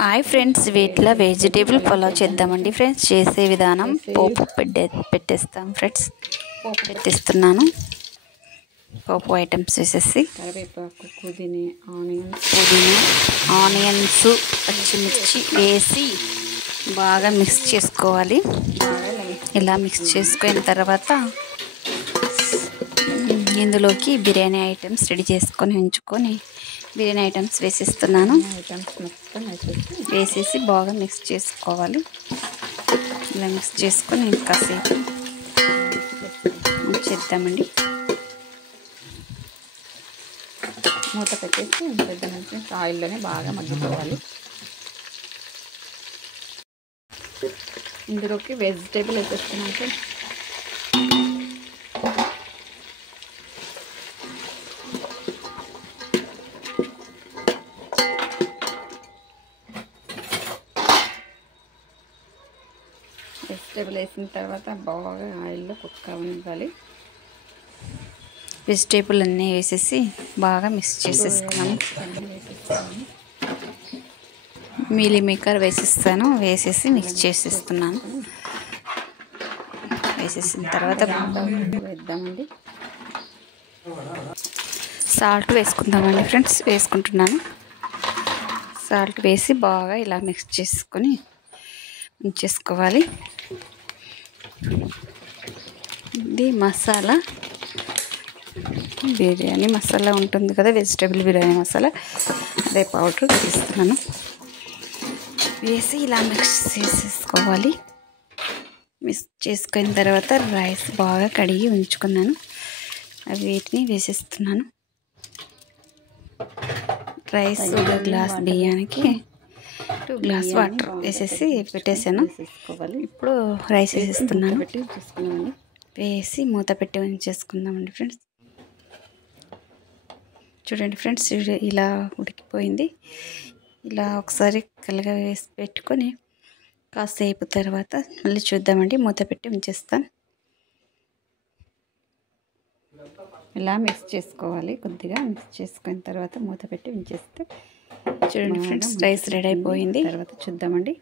Hi friends, వీటిలో vegetable pulao చేద్దామండి friends. చేసే విధానం పోపు పెట్టేస్తాం ఫ్రెండ్స్. పెట్టేస్తున్నాను. పోపు ఐటమ్స్ వేసేసి కరివేపాకు, పుదీనా, ఆనియన్స్, పచ్చిమిర్చి వేసి బాగా మిక్స్ చేసుకోవాలి. ఇలా మిక్స్ చేసుకున్న తర్వాత ఇందులోకి బిర్యానీ ఐటమ్స్ రెడీ చేసుకొని ఉంచుకొని బిర్యానీ ఐటమ్స్ వేసేస్తున్నాను. వేసేసి బాగా మిక్స్ చేసుకోవాలి. ఇలా మిక్స్ చేసుకొని కాసేపు చేద్దామండి. మూత పెట్టేసి పెద్ద ఆయిల్లోనే బాగా మగ్గిపోవాలి. ఇందులోకి వెజిటేబుల్ వేసేస్తున్నాక వెజిటేబుల్ వేసిన తర్వాత బాగా ఆయిల్లో కుక్ అవ్వాలి. వెజిటేబుల్ అన్నీ వేసేసి బాగా మిక్స్ చేసేసుకున్నాము. మీలీ మేకర్ వేసేస్తాను. వేసేసి మిక్స్ చేసేస్తున్నాను. వేసేసిన తర్వాత వేద్దామండి. సాల్ట్ వేసుకుందామండి ఫ్రెండ్స్. వేసుకుంటున్నాను. సాల్ట్ వేసి బాగా ఇలా మిక్స్ చేసుకొని ఉంచేసుకోవాలి. ఇది మసాలా, బిర్యానీ మసాలా ఉంటుంది కదా, వెజిటేబుల్ బిర్యానీ మసాలా, అదే పౌడర్ వేస్తున్నాను. వేసి ఇలా మిక్స్ చేసేసుకోవాలి. మిక్స్ చేసుకున్న తర్వాత రైస్ బాగా కడిగి ఉంచుకున్నాను. అవి వీటిని వేసేస్తున్నాను. రైస్ ఒక గ్లాస్ బియ్యానికి 2 గ్లాస్ వాటర్ వేసేసి పెట్టేసాను. ఇప్పుడు రైస్ వేసేస్తున్నాను. వేసి మూత పెట్టి ఉంచేసుకుందామండి ఫ్రెండ్స్. చూడండి ఫ్రెండ్స్, ఇలా ఉడికిపోయింది. ఇలా ఒకసారి కలగా వేసి పెట్టుకొని కాసేపు తర్వాత మళ్ళీ చూద్దామండి. మూత పెట్టి ఉంచేస్తాను. ఇలా మిక్స్ చేసుకోవాలి. కొద్దిగా మిక్స్ చేసుకున్న తర్వాత మూత పెట్టి ఉంచేస్తే చూడండి ఫ్రెండ్స్, రైస్ రెడీ అయిపోయింది. తర్వాత చూద్దామండి.